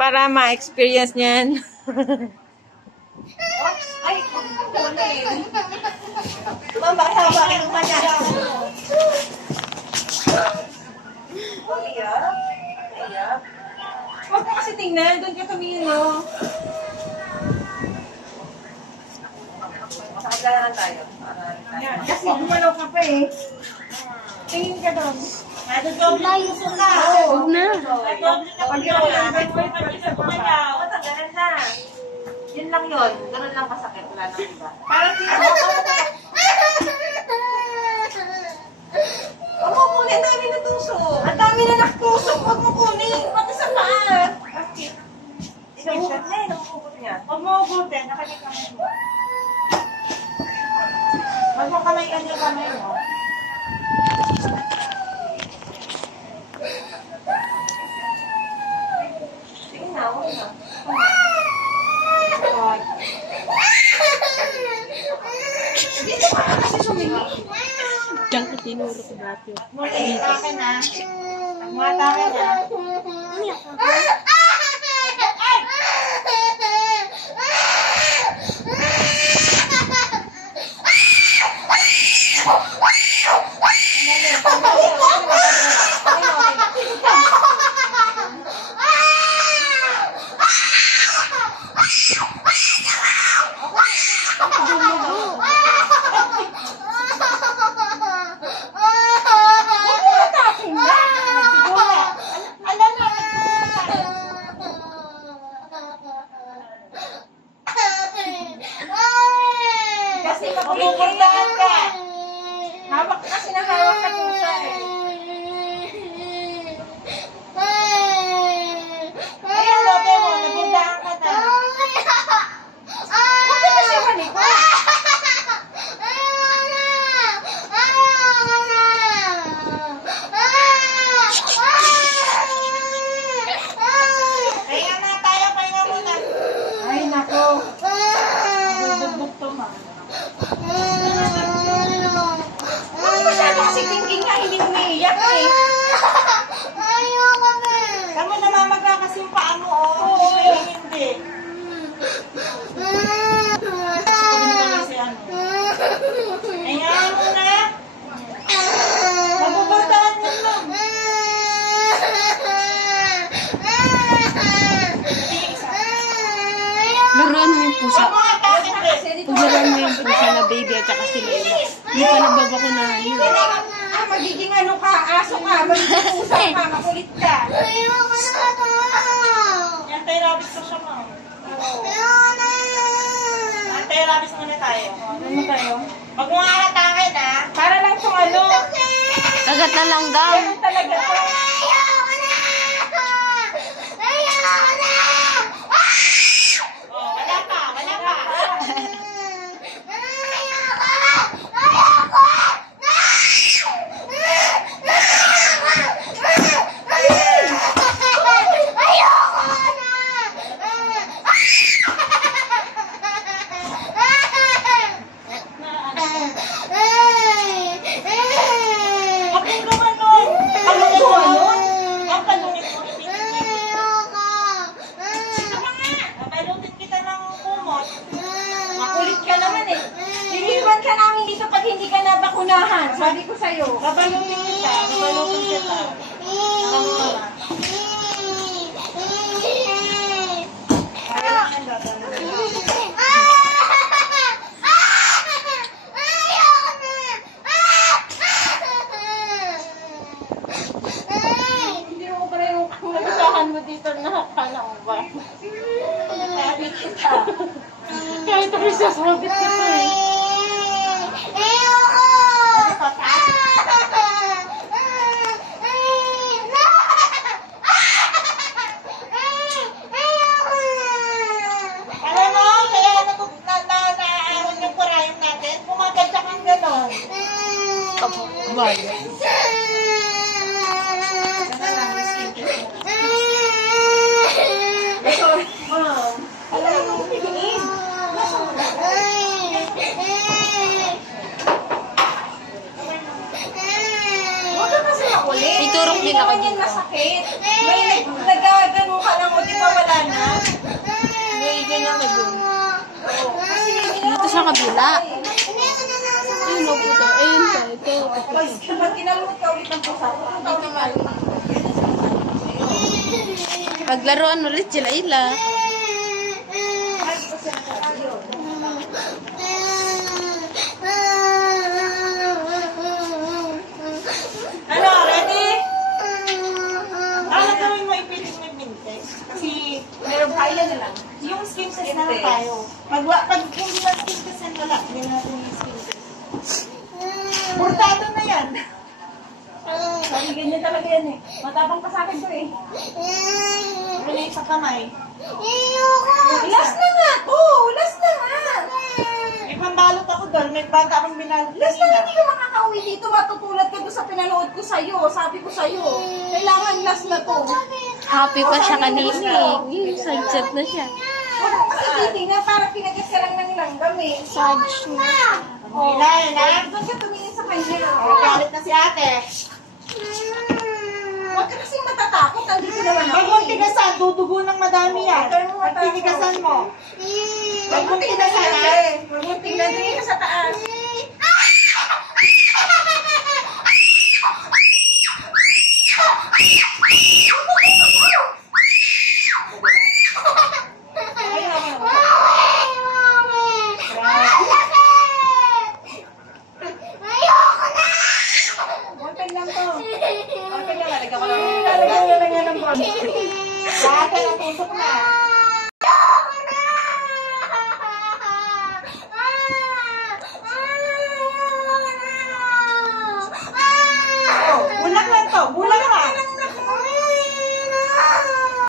Para ma-experience niyan. Oops! Ay, kukunin. Mabasa-basa naman yan. Huwag ka kasi tingnan. Doon ka tumingin, no? Makakagala lang tayo. Kasi gumalaw ka pa eh. Tingin ka doon. Puso ka. Huwag na. Pag yun na. Yun lang yun. Ganun lang kasakit. Wala nang iba. Parang dito. Huwag mo kunin. Ang dami na tusok. Ang dami na naktusok. Huwag mo kunin. Pati sa paan. Bakit? Inuugot niya. Inuugot niya. Huwag mo ugutin. Nakalikamay mo. Huwag mo kamayan yung kamay mo. Sige na. Huwag na. Dito ka kasi sumingin. Diyan ko tinuro ko dati. Atake na. Atake na. Kasi kapulungan ka. Hawak kasi na hawak ka pusa eh. Ayan, lobe mo. Nagundaan ka na. Huwag ka kasi malikot. Pahinga na tayo. Pahinga muna. Ay, nako. Bugbog to, ma. Masyado kasi thinking nga, hindi umiiyak eh. Kamu namamaga kasi yung paa mo, oh. Hindi. Kasi ano. Ayan mo na. Mabubagdaan mo lang. Laruan mo yung pusa. Huwag mo atakin kasi. Laruan mo yung pusa na baby at saka si Layla. Hindi pa nagbabakunahan yun. Magiging ano ka, aso ka, magiging pusa ka, makulit ka. Anti-rabies ko siya, ma'am. Anti-rabies muna tayo. Ano tayo? Huwag mo nga hatakin, ha? Para lang itong ano. Kagat na lang daw. Ganun talaga ito. Oh, wala pa, wala pa. Huwag mong gumanon. Huwag mong gumanon. Ang talungin mo. Ito ka nga. Nabalutin kita ng kumot. Makulit ka naman eh. Iniwan ka namin dito pag hindi ka nabakunahan. Sabi ko sa'yo. Nabalutin kita. Nabalutin kita. Alam mo ba? Hindi mo pa rin yung kumagahan mo dito na akala mo ba? Sabi kita. Kahit ako sasabit kita eh. Alam mo, kaya naaawan yung kurayong natin, kumaganda kang gano'n. Bye. Sorry, ma'am. Alam mo, piliin. Huwag ka kasi makulit. Iturok din ako Hindi dito. naman yan masakit. May nagagano ka lang, o di ba wala sa kabila. Ayun, no, puta. Ayun, ito. Kapag kinalunod ka ulit ng pusa, pupunta ulit tayo. Paglaruan ulit sila ila. Ano, ready? Ano gawin mo ipilit mo yung mintes? Kasi meron pa ilan na lang. Yung skin test na lang tayo. Pag hindi na skin test na wala, hindi natin yung skin test. Portado na yan. Sabi, ganyan talaga yan eh. Matapang pa sa akin to eh. Ano na yung sa kamay? Last na nga! Oo, last na nga! May pambalot ako doon. May bata akong binalot. Last na nga, hindi ka makakauwi dito. Matutulad ka doon sa pinanood ko sa'yo. Sabi ko sa'yo, kailangan last na to. Happy pa siya kanina eh. Sunset na siya. Wala kasi titingnan, parang pinagas ka lang ng langgam eh. Sarge na. Oh, Ilan? Doon ka tumingin sa kanya. Galit na si ate. Huwag ka kasing matatakot. Andito naman ako. Huwag mong tigasan. Dudugo ng madami yan. Huwag tinigasan mo. Huwag mong tigasan ha. Huwag mong tingnan. Tingin ka sa taas. Konten lang to. Konten lang. Lalagyan ko lang yan ng bond. Lahat na tusok na.